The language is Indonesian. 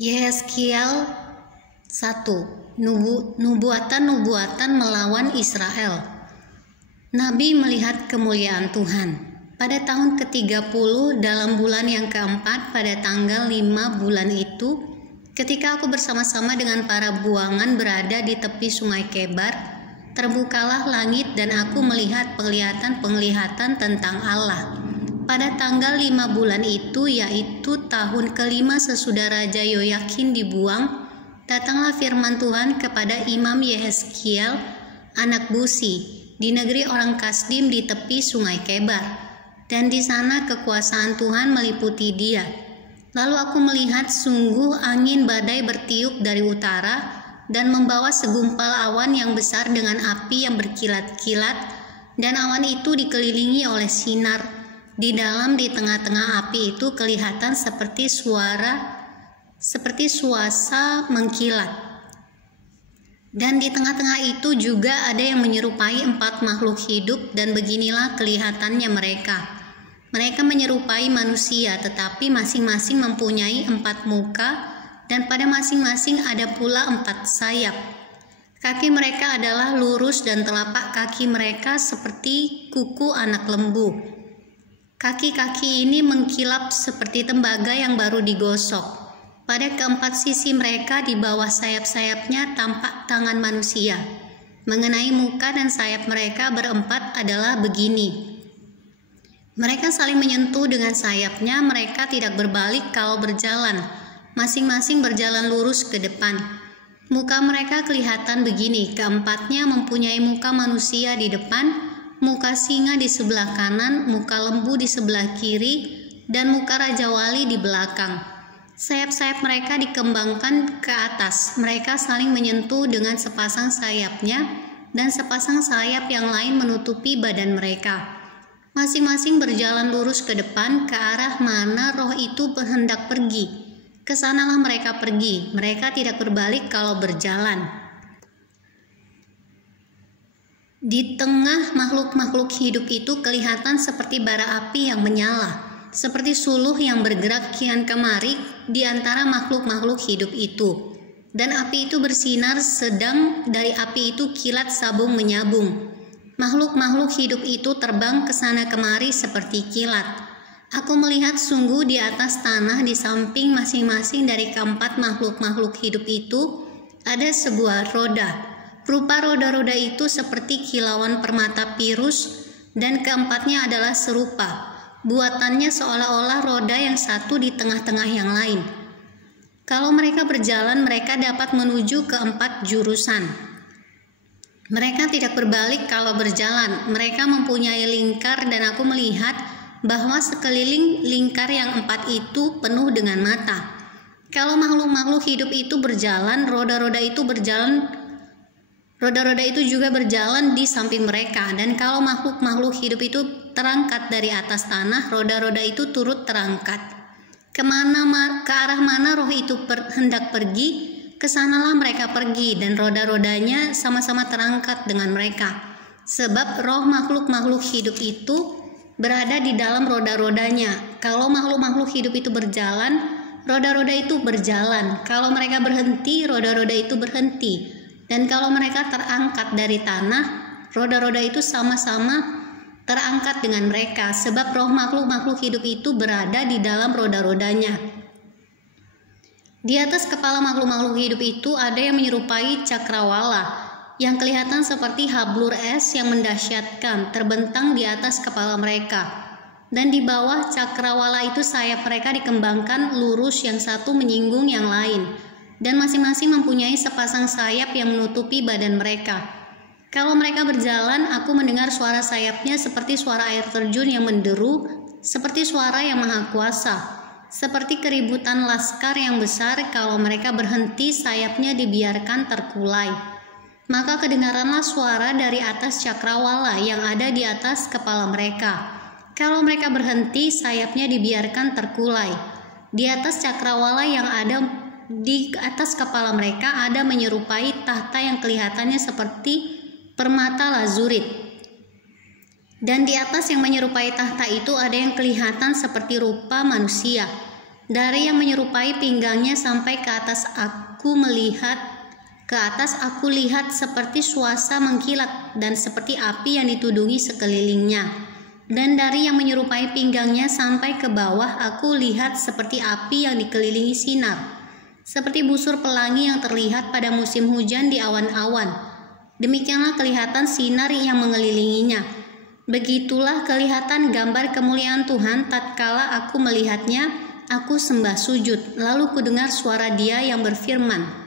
Yehezkiel 1. Nubuatan-nubuatan melawan Israel. Nabi melihat kemuliaan Tuhan. Pada tahun ke-30 dalam bulan yang keempat pada tanggal 5 bulan itu, ketika aku bersama-sama dengan para buangan berada di tepi sungai Kebar, terbukalah langit dan aku melihat penglihatan tentang Allah. Pada tanggal 5 bulan itu, yaitu tahun kelima sesudah Raja Yoyakin dibuang, datanglah firman Tuhan kepada Imam Yehezkiel, anak Busi, di negeri orang Kasdim di tepi sungai Kebar. Dan di sana kekuasaan Tuhan meliputi dia. Lalu aku melihat sungguh angin badai bertiup dari utara dan membawa segumpal awan yang besar dengan api yang berkilat-kilat, dan awan itu dikelilingi oleh sinar. Di tengah-tengah api itu kelihatan seperti suasa mengkilat. Dan di tengah-tengah itu juga ada yang menyerupai 4 makhluk hidup, dan beginilah kelihatannya mereka. Mereka menyerupai manusia, tetapi masing-masing mempunyai 4 muka, dan pada masing-masing ada pula 4 sayap. Kaki mereka adalah lurus dan telapak kaki mereka seperti kuku anak lembu. Kaki-kaki ini mengkilap seperti tembaga yang baru digosok. Pada keempat sisi mereka di bawah sayap-sayapnya tampak tangan manusia. Mengenai muka dan sayap mereka berempat adalah begini. Mereka saling menyentuh dengan sayapnya, mereka tidak berbalik kalau berjalan. Masing-masing berjalan lurus ke depan. Muka mereka kelihatan begini, keempatnya mempunyai muka manusia di depan, muka singa di sebelah kanan, muka lembu di sebelah kiri, dan muka Raja Wali di belakang. Sayap-sayap mereka dikembangkan ke atas. Mereka saling menyentuh dengan sepasang sayapnya, dan sepasang sayap yang lain menutupi badan mereka. Masing-masing berjalan lurus ke depan ke arah mana roh itu hendak pergi. Kesanalah mereka pergi. Mereka tidak berbalik kalau berjalan. Di tengah makhluk-makhluk hidup itu kelihatan seperti bara api yang menyala, seperti suluh yang bergerak kian kemari di antara makhluk-makhluk hidup itu. Dan api itu bersinar, sedang dari api itu kilat sabung menyabung. Makhluk-makhluk hidup itu terbang ke sana kemari seperti kilat. Aku melihat sungguh di atas tanah di samping masing-masing dari keempat makhluk-makhluk hidup itu ada sebuah roda. Rupa roda-roda itu seperti kilauan permata pirus, dan keempatnya adalah serupa. Buatannya seolah-olah roda yang satu di tengah-tengah yang lain. Kalau mereka berjalan, mereka dapat menuju ke 4 jurusan. Mereka tidak berbalik kalau berjalan. Mereka mempunyai lingkar, dan aku melihat bahwa sekeliling lingkar yang 4 itu penuh dengan mata. Kalau makhluk-makhluk hidup itu berjalan, roda-roda itu juga berjalan di samping mereka, dan kalau makhluk-makhluk hidup itu terangkat dari atas tanah, roda-roda itu turut terangkat. Ke arah mana roh itu hendak pergi, kesanalah mereka pergi, dan roda-rodanya sama-sama terangkat dengan mereka. Sebab roh makhluk-makhluk hidup itu berada di dalam roda-rodanya. Kalau makhluk-makhluk hidup itu berjalan, roda-roda itu berjalan. Kalau mereka berhenti, roda-roda itu berhenti. Dan kalau mereka terangkat dari tanah, roda-roda itu sama-sama terangkat dengan mereka, sebab roh makhluk-makhluk hidup itu berada di dalam roda-rodanya. Di atas kepala makhluk-makhluk hidup itu ada yang menyerupai cakrawala, yang kelihatan seperti hablur es yang mendahsyatkan, terbentang di atas kepala mereka. Dan di bawah cakrawala itu sayap mereka dikembangkan lurus, yang satu menyinggung yang lain. Dan masing-masing mempunyai sepasang sayap yang menutupi badan mereka. Kalau mereka berjalan, aku mendengar suara sayapnya seperti suara air terjun yang menderu, seperti suara yang maha kuasa, seperti keributan laskar yang besar. Kalau mereka berhenti, sayapnya dibiarkan terkulai. Maka kedengaranlah suara dari atas cakrawala yang ada di atas kepala mereka. Kalau mereka berhenti, sayapnya dibiarkan terkulai. Di atas cakrawala yang ada di atas kepala mereka ada menyerupai tahta yang kelihatannya seperti permata lazurit. Dan di atas yang menyerupai tahta itu ada yang kelihatan seperti rupa manusia. Dari yang menyerupai pinggangnya sampai ke atas aku lihat seperti suasa mengkilat dan seperti api yang ditudungi sekelilingnya. Dan dari yang menyerupai pinggangnya sampai ke bawah aku lihat seperti api yang dikelilingi sinar, seperti busur pelangi yang terlihat pada musim hujan di awan-awan. Demikianlah kelihatan sinar yang mengelilinginya. Begitulah kelihatan gambar kemuliaan Tuhan. Tatkala aku melihatnya, aku sembah sujud, lalu kudengar suara Dia yang berfirman,